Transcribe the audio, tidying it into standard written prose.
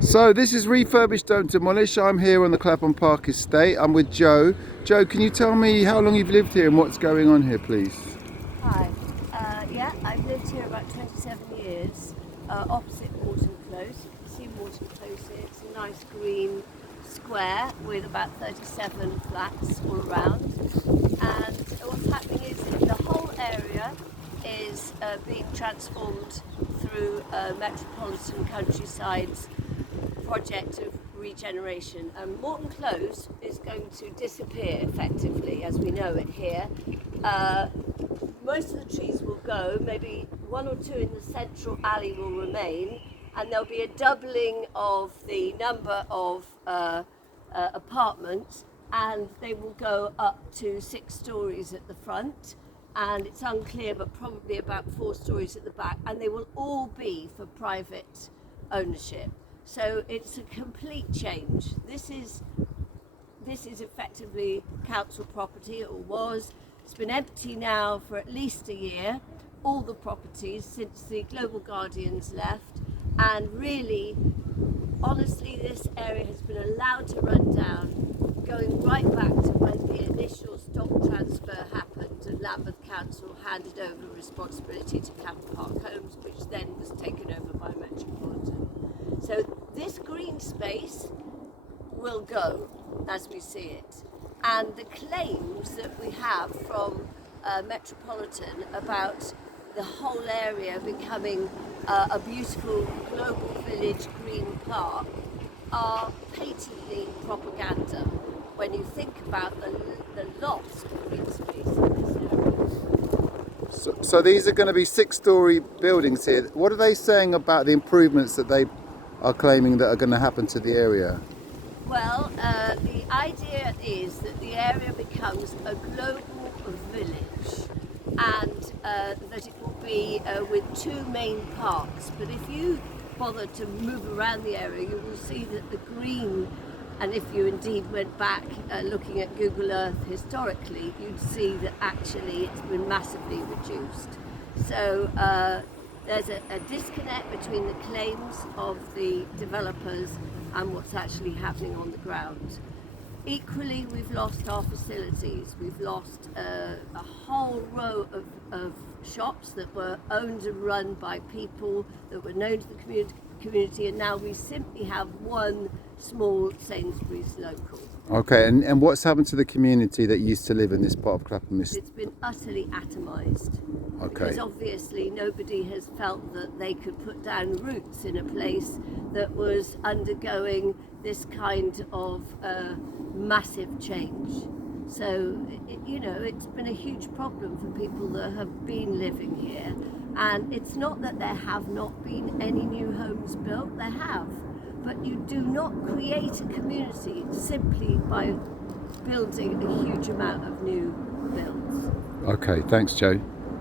So this is Refurbished Don't Demolish. I'm here on the Clapham Park Estate. I'm with Joe. Joe, can you tell me how long you've lived here and what's going on here, please? Hi. Yeah, I've lived here about 27 years, opposite Morten Close. You can see Morten Close here. It's a nice green square with about 37 flats all around. And what's happening is that the whole area is being transformed through Metropolitan Countryside's project of regeneration. Morten Close is going to disappear effectively as we know it here. Most of the trees will go, maybe one or two in the central alley will remain, and there'll be a doubling of the number of apartments, and they will go up to 6 stories at the front, and it's unclear, but probably about 4 stories at the back, and they will all be for private ownership. So it's a complete change. This is effectively council property, or was. It's been empty now for at least a year, all the properties since the Global Guardians left, and really, honestly, this area has been allowed to run down, going right back to when the initial stock transfer happened and Lambeth Council handed over responsibility to Clapham Park Homes, which then was taken over by Metropolitan. So this green space will go as we see it. And the claims that we have from Metropolitan about the whole area becoming a beautiful global village green park are patently propaganda when you think about the loss of green space in this area. So these are going to be 6-story buildings here. What are they saying about the improvements that they are claiming that are going to happen to the area? Well, the idea is that the area becomes a global village, and that it will be with 2 main parks. But if you bother to move around the area, you will see that the green, and if you indeed went back looking at Google Earth historically, you'd see that actually it's been massively reduced. So there's a disconnect between the claims of the developers and what's actually happening on the ground. Equally, we've lost our facilities. We've lost a whole row of shops that were owned and run by people that were known to the community, and now we simply have one small Sainsbury's local. Okay, and what's happened to the community that used to live in this part of Clapham? It's been utterly atomised. Okay. Because obviously nobody has felt that they could put down roots in a place that was undergoing this kind of massive change. So, it's been a huge problem for people that have been living here. And it's not that there have not been any new homes built, there have. But you do not create a community simply by building a huge amount of new builds. Okay, thanks, Joe.